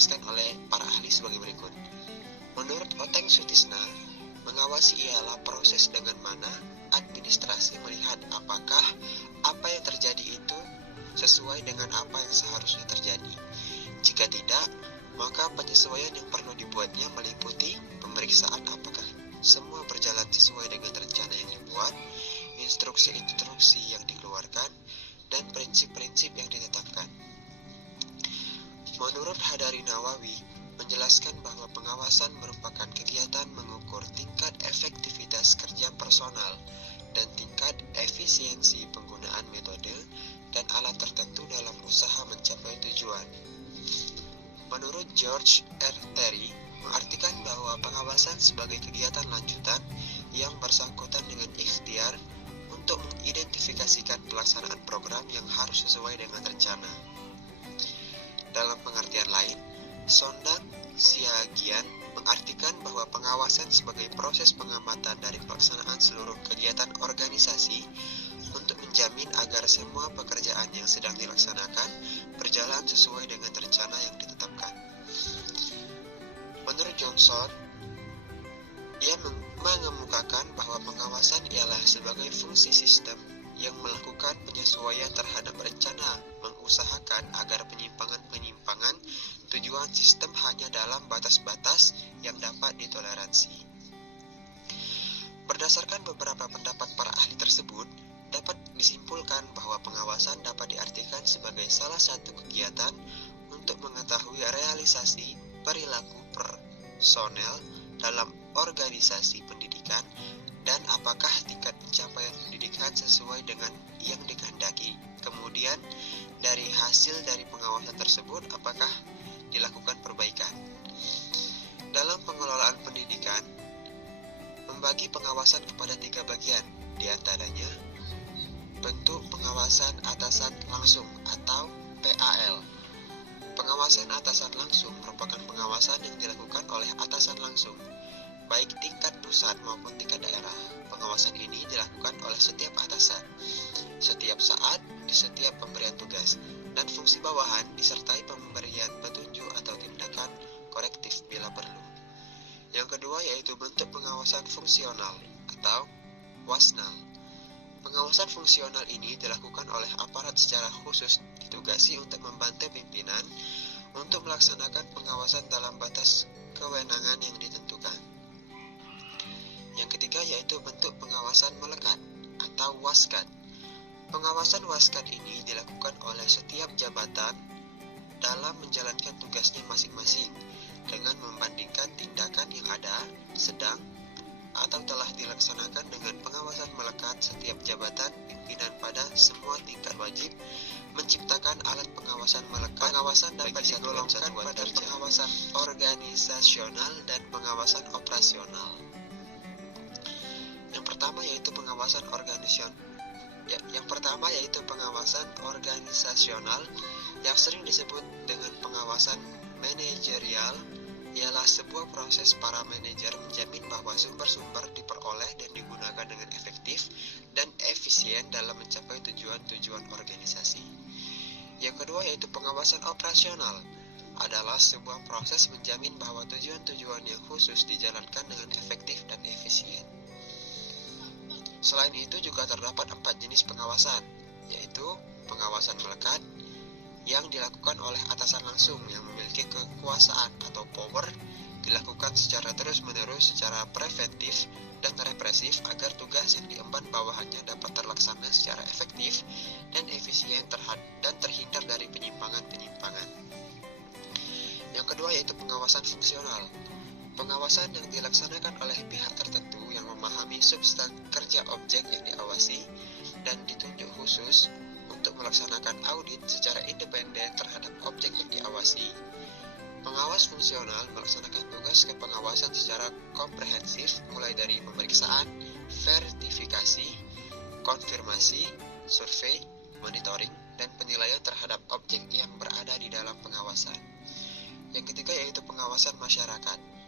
dijelaskan oleh para ahli sebagai berikut. Menurut Oteng Sutisna, mengawasi ialah proses dengan mana administrasi melihat apakah apa yang terjadi itu sesuai dengan apa yang seharusnya terjadi. Jika tidak, maka penyesuaian yang perlu dibuatnya meliputi pemeriksaan apakah semua berjalan sesuai dengan rencana yang dibuat, instruksi-instruksi yang dikeluarkan, dan prinsip-prinsip yang ditetapkan. Menurut Hadari Nawawi, menjelaskan bahwa pengawasan merupakan kegiatan mengukur tingkat efektivitas kerja personal dan tingkat efisiensi penggunaan metode dan alat tertentu dalam usaha mencapai tujuan. Menurut George R. Terry, mengartikan bahwa pengawasan sebagai kegiatan lanjutan yang bersangkutan dengan ikhtiar untuk mengidentifikasikan pelaksanaan program yang harus sesuai dengan rencana. Dalam pengertian lain, Sondang Siagian mengartikan bahwa pengawasan sebagai proses pengamatan dari pelaksanaan seluruh kegiatan organisasi untuk menjamin agar semua pekerjaan yang sedang dilaksanakan berjalan sesuai dengan rencana yang ditetapkan. Menurut Johnson, ia mengemukakan bahwa pengawasan ialah sebagai fungsi sistem yang melakukan penyesuaian terhadap rencana, mengusahakan agar penyimpangan-penyimpangan tujuan sistem hanya dalam batas-batas yang dapat ditoleransi. Berdasarkan beberapa pendapat para ahli tersebut, dapat disimpulkan bahwa pengawasan dapat diartikan sebagai salah satu kegiatan untuk mengetahui realisasi perilaku personel dalam organisasi pendidikan dan apakah tingkat pencapaian pendidikan sesuai dengan yang dikehendaki. Kemudian, dari hasil dari pengawasan tersebut, apakah dilakukan perbaikan. Dalam pengelolaan pendidikan, membagi pengawasan kepada 3 bagian, di antaranya bentuk pengawasan atasan langsung atau PAL. Pengawasan atasan langsung merupakan pengawasan yang dilakukan oleh atasan langsung, baik tingkat pusat maupun tingkat daerah. Pengawasan ini dilakukan oleh setiap atasan, setiap saat, di setiap pemberian tugas, dan fungsi bawahan disertai pemberian petunjuk atau tindakan korektif bila perlu. Yang kedua yaitu bentuk pengawasan fungsional atau WASNAL. Pengawasan fungsional ini dilakukan oleh aparat secara khusus ditugasi untuk membantu pimpinan untuk melaksanakan pengawasan dalam batas kewenangan yang ditentukan. Yang ketiga yaitu bentuk pengawasan melekat atau WASKAD. Pengawasan WASKAD ini dilakukan oleh setiap jabatan dalam menjalankan tugasnya masing-masing dengan membandingkan tindakan yang ada, sedang, atau telah dilaksanakan dengan pengawasan melekat setiap jabatan pimpinan pada semua tingkat wajib menciptakan alat pengawasan melekat. Pengawasan dapat digolongkan pada pengawasan organisasional dan pengawasan operasional. Yang pertama yaitu pengawasan organisasional yang sering disebut dengan pengawasan manajerial, ialah sebuah proses para manajer menjamin bahwa sumber-sumber diperoleh dan digunakan dengan efektif dan efisien dalam mencapai tujuan-tujuan organisasi. Yang kedua yaitu pengawasan operasional, adalah sebuah proses menjamin bahwa tujuan-tujuan yang khusus dijalankan dengan efektif dan efisien. Selain itu juga terdapat 4 jenis pengawasan, yaitu pengawasan melekat yang dilakukan oleh atasan langsung yang memiliki kekuasaan atau power, dilakukan secara terus-menerus, secara preventif dan represif agar tugas yang diemban bawahannya dapat terlaksana secara efektif dan efisien dan terhindar dari penyimpangan-penyimpangan. Yang kedua yaitu pengawasan fungsional. Pengawasan yang dilaksanakan oleh pihak tertentu yang memahami substansi kerja objek yang diawasi dan ditunjuk khusus untuk melaksanakan audit secara independen terhadap objek yang diawasi. Pengawas fungsional melaksanakan tugas kepengawasan secara komprehensif mulai dari pemeriksaan, verifikasi, konfirmasi, survei, monitoring, dan penilaian terhadap objek yang berada di dalam pengawasan. Yang ketiga yaitu pengawasan masyarakat.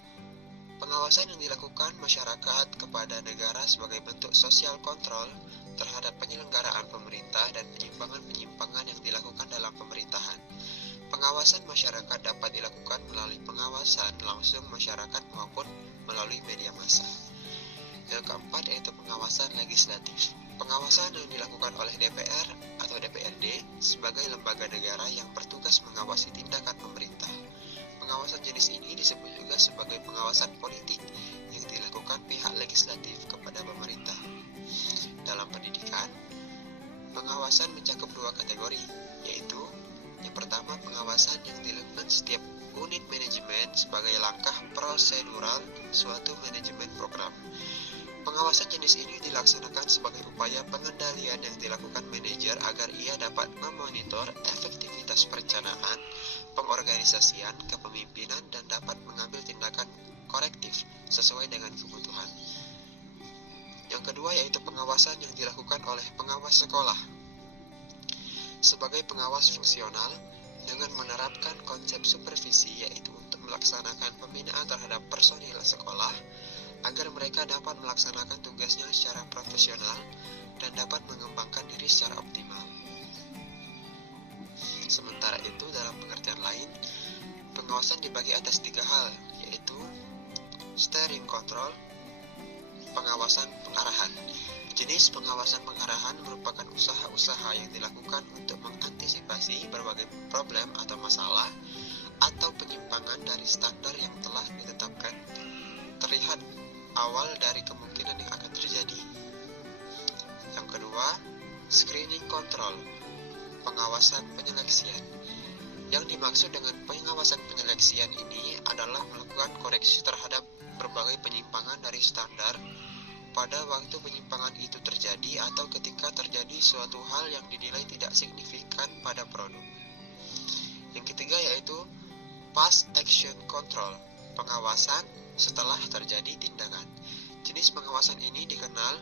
Pengawasan yang dilakukan masyarakat kepada negara sebagai bentuk sosial kontrol terhadap penyelenggaraan pemerintah dan penyimpangan-penyimpangan yang dilakukan dalam pemerintahan. Pengawasan masyarakat dapat dilakukan melalui pengawasan langsung masyarakat maupun melalui media massa. Yang keempat yaitu pengawasan legislatif. Pengawasan yang dilakukan oleh DPR atau DPRD sebagai lembaga negara yang bertugas mengawasi tindakan pemerintah. Pengawasan jenis ini disebut juga sebagai pengawasan politik yang dilakukan pihak legislatif kepada pemerintah. Dalam pendidikan, pengawasan mencakup dua kategori, yaitu yang pertama pengawasan yang dilakukan setiap unit manajemen sebagai langkah prosedural suatu manajemen program. Pengawasan jenis ini dilaksanakan sebagai upaya pengendalian yang dilakukan manajer agar ia dapat memonitor efektivitas perencanaan, pengorganisasian, kepemimpinan, dan dapat mengambil tindakan korektif sesuai dengan kebutuhan. Yang kedua yaitu pengawasan yang dilakukan oleh pengawas sekolah. Sebagai pengawas fungsional dengan menerapkan konsep supervisi yaitu untuk melaksanakan pembinaan terhadap personil sekolah agar mereka dapat melaksanakan tugasnya secara profesional dan dapat mengembangkan diri secara optimal. Sementara itu dalam pengertian lain, pengawasan dibagi atas tiga hal, yaitu steering control, pengawasan pengarahan. Jenis pengawasan pengarahan merupakan usaha-usaha yang dilakukan untuk mengantisipasi berbagai problem atau masalah atau penyimpangan dari standar yang telah ditetapkan, terlihat awal dari kemungkinan yang akan terjadi. Yang kedua, screening control, pengawasan penyeleksian. Yang dimaksud dengan pengawasan penyeleksian ini adalah melakukan koreksi terhadap berbagai penyimpangan dari standar pada waktu penyimpangan itu terjadi atau ketika terjadi suatu hal yang dinilai tidak signifikan pada produk. Yang ketiga yaitu Past Action Control, pengawasan setelah terjadi tindakan. Jenis pengawasan ini dikenal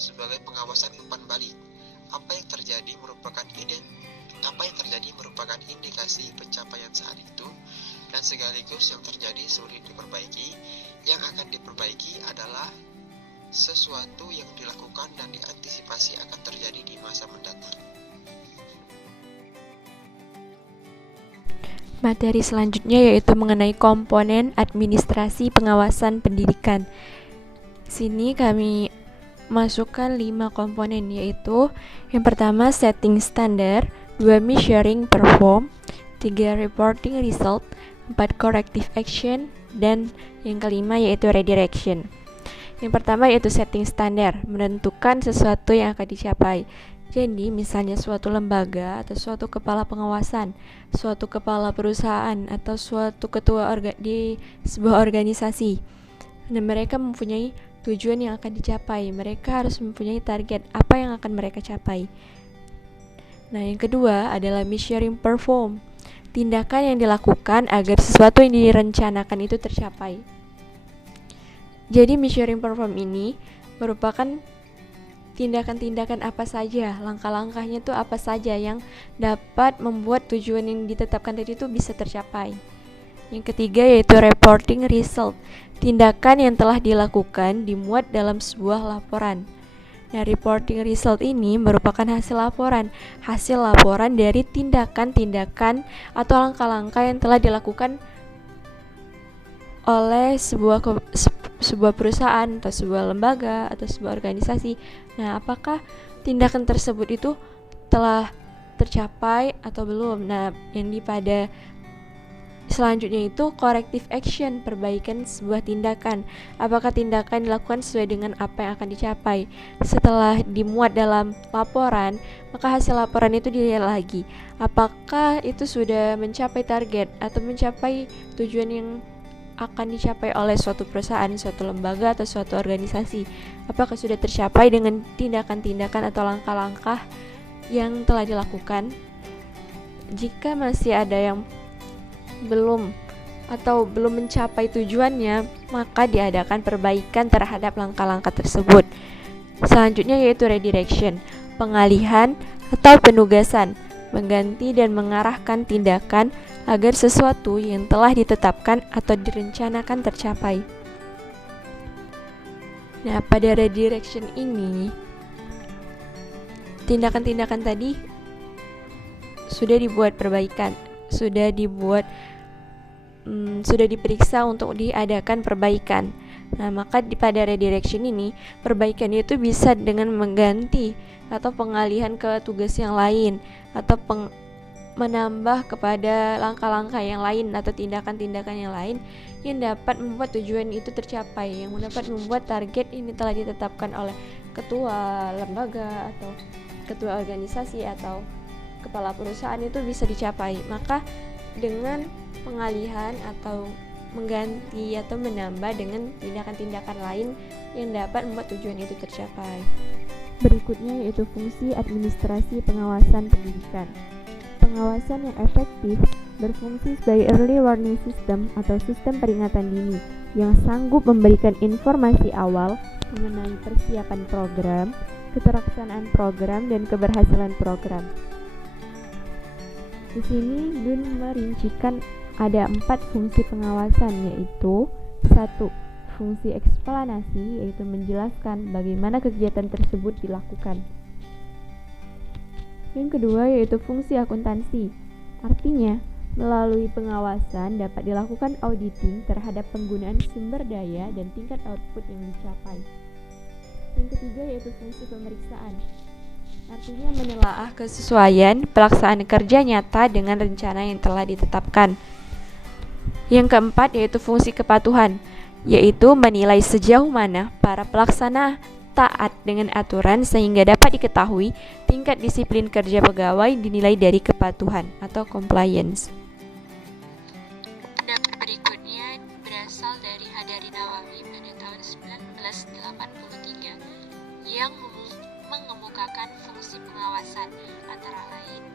sebagai pengawasan umpan balik. Apa yang terjadi merupakan indikasi pencapaian saat itu dan sekaligus yang terjadi sulit diperbaiki. Yang akan diperbaiki adalah sesuatu yang dilakukan dan diantisipasi akan terjadi di masa mendatang. Materi selanjutnya yaitu mengenai komponen administrasi pengawasan pendidikan. Sini kami masukkan 5 komponen, yaitu yang pertama setting standar, 2 measuring perform, 3 reporting result, 4 corrective action, dan yang kelima yaitu redirection. Yang pertama yaitu setting standar, menentukan sesuatu yang akan dicapai. Jadi misalnya suatu lembaga atau suatu kepala pengawasan, suatu kepala perusahaan atau suatu ketua di sebuah organisasi. Dan mereka mempunyai tujuan yang akan dicapai. Mereka harus mempunyai target apa yang akan mereka capai. Nah, yang kedua adalah measuring perform, tindakan yang dilakukan agar sesuatu yang direncanakan itu tercapai. Jadi measuring perform ini merupakan tindakan-tindakan apa saja, langkah-langkahnya itu apa saja yang dapat membuat tujuan yang ditetapkan tadi itu bisa tercapai. Yang ketiga yaitu reporting result, tindakan yang telah dilakukan dimuat dalam sebuah laporan. Nah, reporting result ini merupakan hasil laporan dari tindakan-tindakan atau langkah-langkah yang telah dilakukan oleh sebuah perusahaan atau sebuah lembaga atau sebuah organisasi. Nah, apakah tindakan tersebut itu telah tercapai atau belum? Nah, yang pada selanjutnya itu corrective action, perbaikan sebuah tindakan. Apakah tindakan dilakukan sesuai dengan apa yang akan dicapai? Setelah dimuat dalam laporan, maka hasil laporan itu dilihat lagi. Apakah itu sudah mencapai target atau mencapai tujuan yang akan dicapai oleh suatu perusahaan, suatu lembaga, atau suatu organisasi? Apakah sudah tercapai dengan tindakan-tindakan atau langkah-langkah yang telah dilakukan? Jika masih ada yang belum mencapai tujuannya, maka diadakan perbaikan terhadap langkah-langkah tersebut. Selanjutnya yaitu redirection, pengalihan atau penugasan, mengganti dan mengarahkan tindakan agar sesuatu yang telah ditetapkan atau direncanakan tercapai. Nah, pada redirection ini, tindakan-tindakan tadi sudah dibuat perbaikan. sudah diperiksa untuk diadakan perbaikan. Nah, maka pada redirection ini, perbaikan itu bisa dengan mengganti atau pengalihan ke tugas yang lain, atau menambah kepada langkah-langkah yang lain atau tindakan-tindakan yang lain yang dapat membuat tujuan itu tercapai, yang dapat membuat target ini telah ditetapkan oleh ketua lembaga atau ketua organisasi atau kepala perusahaan itu bisa dicapai. Maka dengan pengalihan atau mengganti atau menambah dengan tindakan-tindakan lain yang dapat membuat tujuan itu tercapai. Berikutnya yaitu fungsi administrasi pengawasan pendidikan. Pengawasan yang efektif berfungsi sebagai early warning system atau sistem peringatan dini yang sanggup memberikan informasi awal mengenai persiapan program, keterlaksanaan program, dan keberhasilan program. Di sini Dun merincikan ada 4 fungsi pengawasan, yaitu 1. Fungsi eksplanasi, yaitu menjelaskan bagaimana kegiatan tersebut dilakukan. Yang kedua yaitu fungsi akuntansi, artinya melalui pengawasan dapat dilakukan auditing terhadap penggunaan sumber daya dan tingkat output yang dicapai. Yang ketiga yaitu fungsi pemeriksaan, artinya menelaah kesesuaian pelaksanaan kerja nyata dengan rencana yang telah ditetapkan. Yang keempat yaitu fungsi kepatuhan, yaitu menilai sejauh mana para pelaksana taat dengan aturan sehingga dapat diketahui tingkat disiplin kerja pegawai dinilai dari kepatuhan atau compliance. Pendapat berikutnya berasal dari Hadari Nawawi pada tahun 1983 yang mengemukakan fungsi pengawasan antara lain.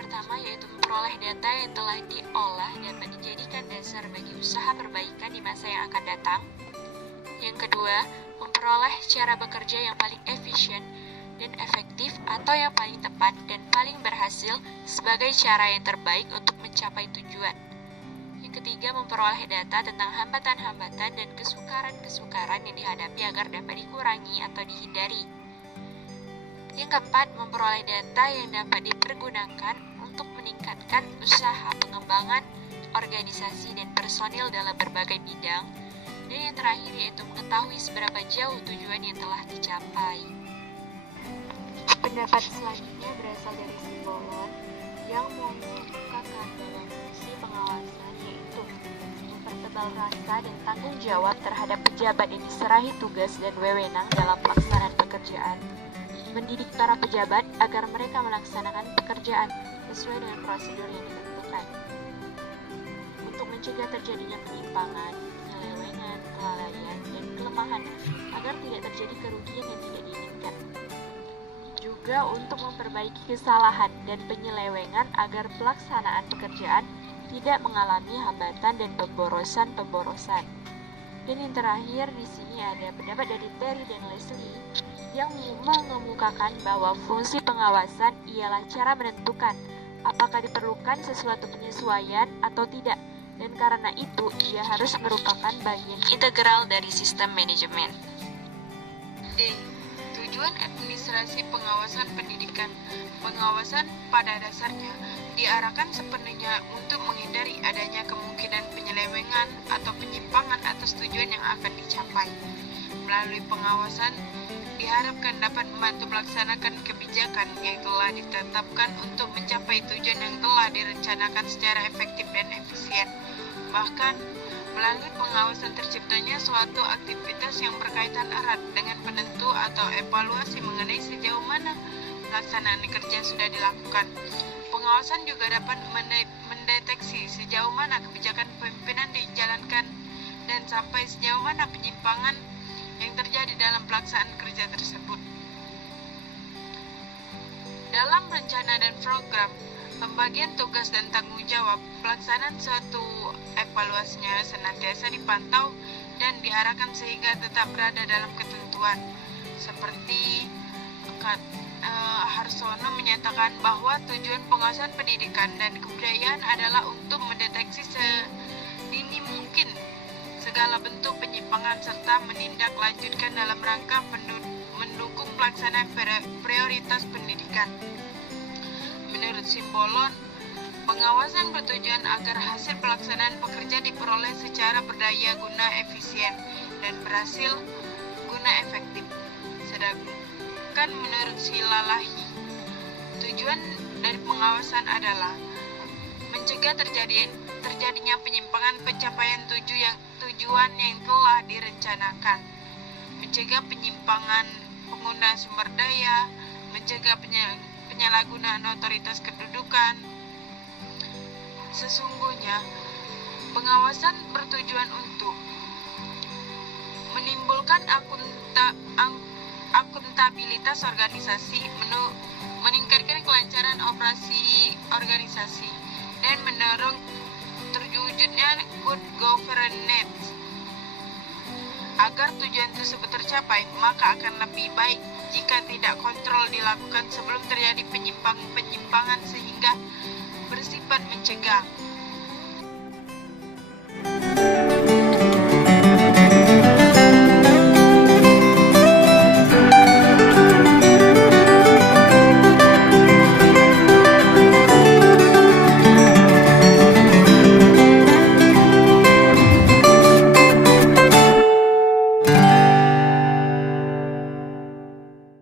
Pertama yaitu memperoleh data yang telah diolah dapat dijadikan dasar bagi usaha perbaikan di masa yang akan datang. Yang kedua, memperoleh cara bekerja yang paling efisien dan efektif atau yang paling tepat dan paling berhasil sebagai cara yang terbaik untuk mencapai tujuan. Yang ketiga, memperoleh data tentang hambatan-hambatan dan kesukaran-kesukaran yang dihadapi agar dapat dikurangi atau dihindari. Yang keempat, memperoleh data yang dapat dipergunakan untuk meningkatkan usaha pengembangan organisasi dan personil dalam berbagai bidang. Dan yang terakhir yaitu mengetahui seberapa jauh tujuan yang telah dicapai. Pendapat selanjutnya berasal dari Simbolon yang mengemukakan bahwa fungsi pengawasan yaitu mempertebal rasa dan tanggung jawab terhadap pejabat yang diserahi tugas dan wewenang dalam pelaksanaan pekerjaan, mendidik para pejabat agar mereka melaksanakan pekerjaan sesuai dengan prosedur yang ditentukan, untuk mencegah terjadinya penyimpangan, penyelewengan, kelalaian, dan kelemahan agar tidak terjadi kerugian yang tidak diinginkan. Juga untuk memperbaiki kesalahan dan penyelewengan agar pelaksanaan pekerjaan tidak mengalami hambatan dan pemborosan. Dan yang terakhir di sini ada pendapat dari Terry dan Leslie yang mengemukakan bahwa fungsi pengawasan ialah cara menentukan apakah diperlukan sesuatu penyesuaian atau tidak, dan karena itu ia harus merupakan bagian integral dari sistem manajemen. D. Tujuan administrasi pengawasan pendidikan. Pengawasan pada dasarnya diarahkan sepenuhnya untuk menghindari adanya kemungkinan penyelewengan atau penyimpangan atas tujuan yang akan dicapai. Melalui pengawasan diharapkan dapat membantu melaksanakan kebijakan yang telah ditetapkan untuk mencapai tujuan yang telah direncanakan secara efektif dan efisien. Bahkan, melalui pengawasan terciptanya suatu aktivitas yang berkaitan erat dengan penentu atau evaluasi mengenai sejauh mana pelaksanaan kerja sudah dilakukan. Pengawasan juga dapat mendeteksi sejauh mana kebijakan pemimpinan dijalankan dan sampai sejauh mana penyimpangan yang terjadi dalam pelaksanaan kerja tersebut. Dalam rencana dan program, pembagian tugas dan tanggung jawab, pelaksanaan suatu evaluasinya senantiasa dipantau dan diarahkan sehingga tetap berada dalam ketentuan. Seperti Harsono menyatakan bahwa tujuan pengawasan pendidikan dan kebudayaan adalah untuk mendeteksi sedini mungkin segala bentuk penyimpangan serta menindaklanjutkan dalam rangka mendukung pelaksanaan prioritas pendidikan. Menurut Simbolon, Pengawasan bertujuan agar hasil pelaksanaan pekerja diperoleh secara berdaya guna efisien dan berhasil guna efektif. Sedangkan menurut Silalahi, tujuan dari pengawasan adalah mencegah terjadinya penyimpangan pencapaian tujuan yang telah direncanakan, mencegah penyimpangan pengguna sumber daya, mencegah penyalahgunaan otoritas kedudukan. Sesungguhnya, pengawasan bertujuan untuk menimbulkan akuntabilitas organisasi, meningkatkan kelancaran operasi organisasi, dan mendorong terwujudnya good governance. Agar tujuan tersebut tercapai, maka akan lebih baik jika tidak kontrol dilakukan sebelum terjadi penyimpangan sehingga bersifat mencegah.